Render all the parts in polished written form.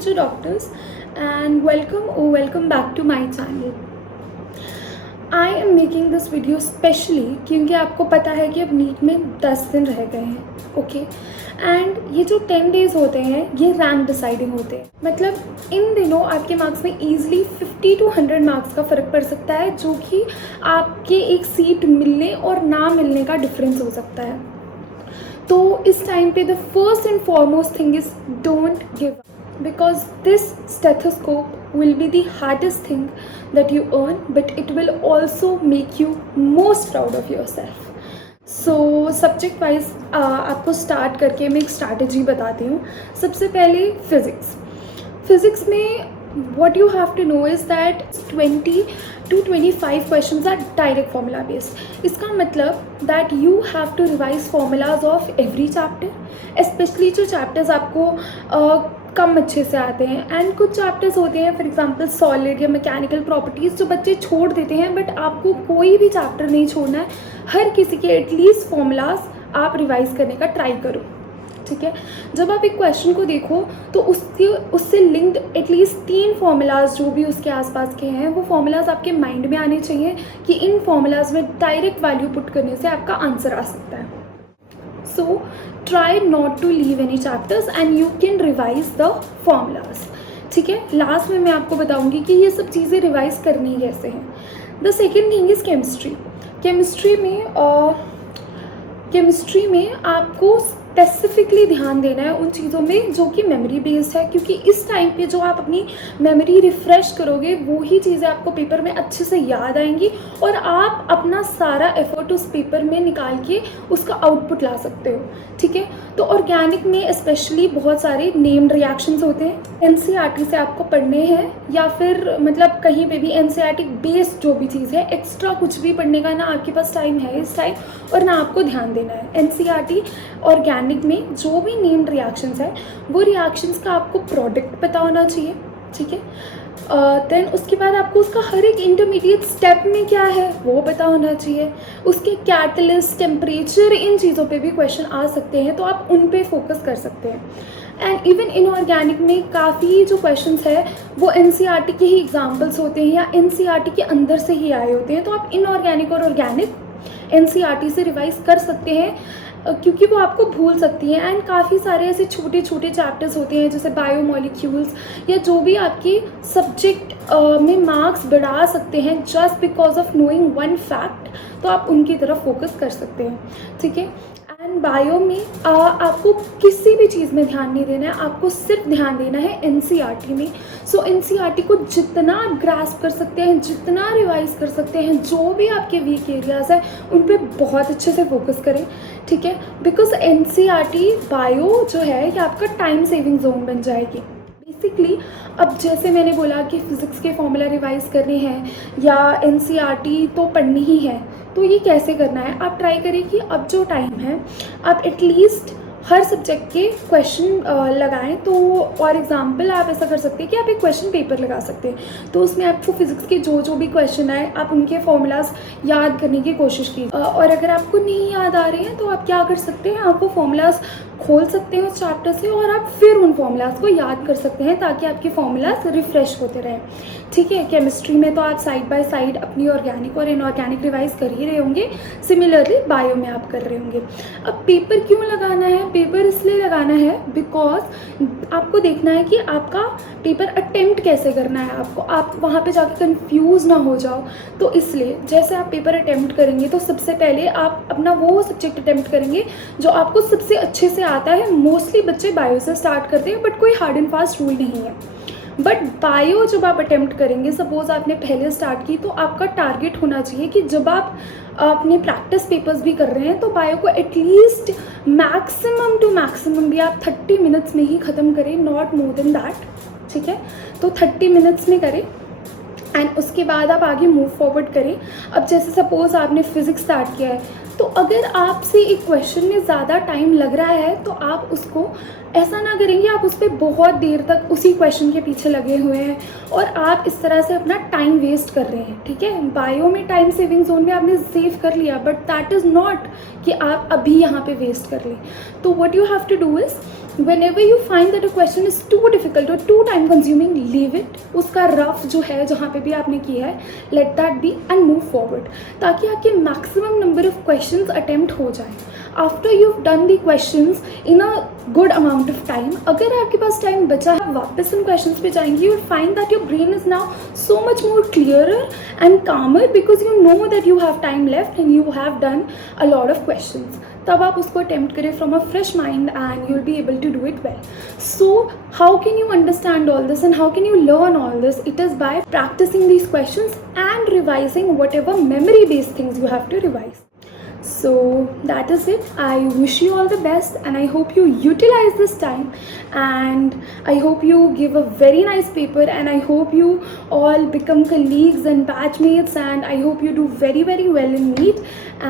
future doctors and welcome back to my channel. I am making this video specially क्योंकि आपको पता है कि अब नीट में 10 दिन रह गए हैं, ओके। एंड ये जो 10 डेज़ होते हैं ये रैंक डिसाइडिंग होते हैं, मतलब इन दिनों आपके मार्क्स में ईजिली 50 to 100 मार्क्स का फ़र्क पड़ सकता है, जो कि आपके एक सीट मिलने और ना मिलने का डिफरेंस हो सकता है। तो इस टाइम पे the first and foremost thing is don't give up, because this stethoscope will be the hardest thing that you earn, but it will also make you most proud of yourself. So subject wise आपको start करके मैं एक strategy बताती हूँ। सबसे पहले physics में what you have to know is that 20 to 25 questions are direct formula based. इसका मतलब that you have to revise formulas of every chapter, especially जो chapters आपको कम अच्छे से आते हैं। एंड कुछ चैप्टर्स होते हैं फॉर एग्जांपल सॉलिड या मैकेनिकल प्रॉपर्टीज़ जो बच्चे छोड़ देते हैं, बट आपको कोई भी चैप्टर नहीं छोड़ना है। हर किसी के एटलीस्ट फॉर्मूलाज आप रिवाइज करने का ट्राई करो, ठीक है। जब आप एक क्वेश्चन को देखो तो उससे लिंक्ड एटलीस्ट 3 फॉर्मूलाज जो भी उसके आसपास के हैं वो फॉर्मूलाज आपके माइंड में आने चाहिए कि इन फॉर्मूलाज में डायरेक्ट वैल्यू पुट करने से आपका आंसर आ सकता है। So try not to leave any chapters and you can revise the formulas, ठीक है। लास्ट में मैं आपको बताऊंगी कि ये सब चीज़ें रिवाइज करनी कैसे हैं। The second thing is chemistry में आपको स्पेसिफिकली ध्यान देना है उन चीज़ों में जो कि मेमोरी बेस्ड है, क्योंकि इस टाइम पे जो आप अपनी मेमोरी रिफ़्रेश करोगे वो ही चीज़ें आपको पेपर में अच्छे से याद आएंगी और आप अपना सारा एफर्ट उस पेपर में निकाल के उसका आउटपुट ला सकते हो, ठीक है। तो ऑर्गेनिक में स्पेशली बहुत सारे नेम्ड रिएक्शंस होते हैं, एनसीईआरटी से आपको पढ़ने हैं या फिर मतलब कहीं पे भी एनसीईआरटी बेस्ड जो भी चीज़ है, एक्स्ट्रा कुछ भी पढ़ने का ना आपके पास टाइम है इस टाइम और ना आपको ध्यान देना है। एनसीईआरटी ऑर्गेनिक में जो भी नेम्ड रिएक्शंस है वो रिएक्शंस का आपको प्रोडक्ट पता होना चाहिए, ठीक है। देन उसके बाद आपको उसका हर एक इंटरमीडिएट स्टेप में क्या है वो पता होना चाहिए, उसके कैटलिस्ट, टेम्परेचर, इन चीज़ों पे भी क्वेश्चन आ सकते हैं, तो आप उन पे फोकस कर सकते हैं। एंड इवन इनऑर्गेनिक में काफ़ी जो क्वेश्चंस है वो एनसीईआरटी के ही एग्जांपल्स होते हैं या एनसीईआरटी के अंदर से ही आए होते हैं, तो आप इनऑर्गेनिक और ऑर्गेनिक एनसीईआरटी से रिवाइज कर सकते हैं क्योंकि वो आपको भूल सकती हैं। एंड काफ़ी सारे ऐसे छोटे छोटे चैप्टर्स होते हैं जैसे बायोमोलिक्यूल्स या जो भी आपके सब्जेक्ट में मार्क्स बढ़ा सकते हैं just because of knowing one fact, तो आप उनकी तरफ फोकस कर सकते हैं, ठीक है। एंड बायो में आपको किसी भी चीज़ में ध्यान नहीं देना है, आपको सिर्फ ध्यान देना है एनसीईआरटी में। सो एनसीईआरटी को जितना आप ग्रास्प कर सकते हैं, जितना रिवाइज कर सकते हैं, जो भी आपके वीक एरियाज़ हैं उन पे बहुत अच्छे से फोकस करें, ठीक है। बिकॉज एनसीईआरटी बायो जो है ये आपका टाइम सेविंग जोन बन जाएगी बेसिकली। अब जैसे मैंने बोला कि फ़िज़िक्स के फॉर्मूला रिवाइज करने हैं या एनसीईआरटी तो पढ़नी ही है, तो ये कैसे करना है। आप ट्राई करें कि अब जो टाइम है आप एटलीस्ट हर सब्जेक्ट के क्वेश्चन लगाएं। तो फॉर एग्जांपल आप ऐसा कर सकते हैं कि आप एक क्वेश्चन पेपर लगा सकते हैं, तो उसमें आपको फिज़िक्स के जो भी क्वेश्चन आए आप उनके फॉर्मूलाज याद करने की कोशिश कीजिए। और अगर आपको नहीं याद आ रहे हैं तो आप क्या कर सकते हैं, आप वो फॉर्मूलाज खोल सकते हैं उस चैप्टर से और आप फिर उन फॉर्मूलाज को याद कर सकते हैं ताकि आपके फॉर्मूलाज रिफ़्रेश होते रहें, ठीक है। केमिस्ट्री में तो आप साइड बाय साइड अपनी ऑर्गेनिक और इनऑर्गेनिक रिवाइज कर ही रहे होंगे, सिमिलरली बायो में आप कर रहे होंगे। अब पेपर क्यों लगाना है, पेपर इसलिए लगाना है बिकॉज आपको देखना है कि आपका पेपर अटेम्प्ट कैसे करना है, आप वहाँ पे जाके कंफ्यूज ना हो जाओ। तो इसलिए जैसे आप पेपर अटेम्प्ट करेंगे तो सबसे पहले आप अपना वो सब्जेक्ट अटेम्प्ट करेंगे जो आपको सबसे अच्छे से आता है। मोस्टली बच्चे बायो से स्टार्ट करते हैं, बट कोई हार्ड एंड फास्ट रूल नहीं है। बट बायो जब आप अटेम्प्ट करेंगे, सपोज आपने पहले स्टार्ट की, तो आपका टारगेट होना चाहिए कि जब आप अपने प्रैक्टिस पेपर्स भी कर रहे हैं तो बायो को एटलीस्ट मैक्सिमम टू मैक्सिमम भी आप 30 मिनट्स में ही ख़त्म करें, नॉट मोर देन दैट, ठीक है। तो 30 मिनट्स में करें एंड उसके बाद आप आगे मूव फॉरवर्ड करें। अब जैसे सपोज़ आपने फिज़िक्स स्टार्ट किया है, तो अगर आपसे एक क्वेश्चन में ज़्यादा टाइम लग रहा है तो आप उसको ऐसा ना करेंगे आप उस पर बहुत देर तक उसी क्वेश्चन के पीछे लगे हुए हैं और आप इस तरह से अपना टाइम वेस्ट कर रहे हैं, ठीक है। बायो में टाइम सेविंग जोन में आपने सेव कर लिया, बट दैट इज़ नॉट कि आप अभी यहाँ पे वेस्ट कर लें। तो what you have to do is whenever you find that a question is too difficult or too time consuming, leave it. उसका रफ जो है जहाँ पे भी आपने किया है, let that be and move forward, ताकि आपके maximum number of questions attempt हो जाए. After you've done the questions in a good amount of time, अगर आपके पास टाइम बचा है, वापस उन questions पे जाएंगे, you'll find that your brain is now so much more clearer and calmer because you know that you have time left and you have done a lot of questions. तब आप उसको attempt करें from a fresh mind and you will be able to do it well. So how can you understand all this and how can you learn all this? It is by practising these questions and revising whatever memory based things you have to revise. So that is it. I wish you all the best and I hope you utilize this time and I hope you give a very nice paper and I hope you all become colleagues and batchmates and I hope you do very well in NEET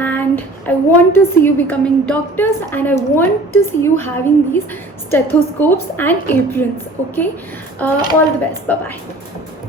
and I want to see you becoming doctors and I want to see you having these stethoscopes and aprons. Okay, all the best. Bye bye.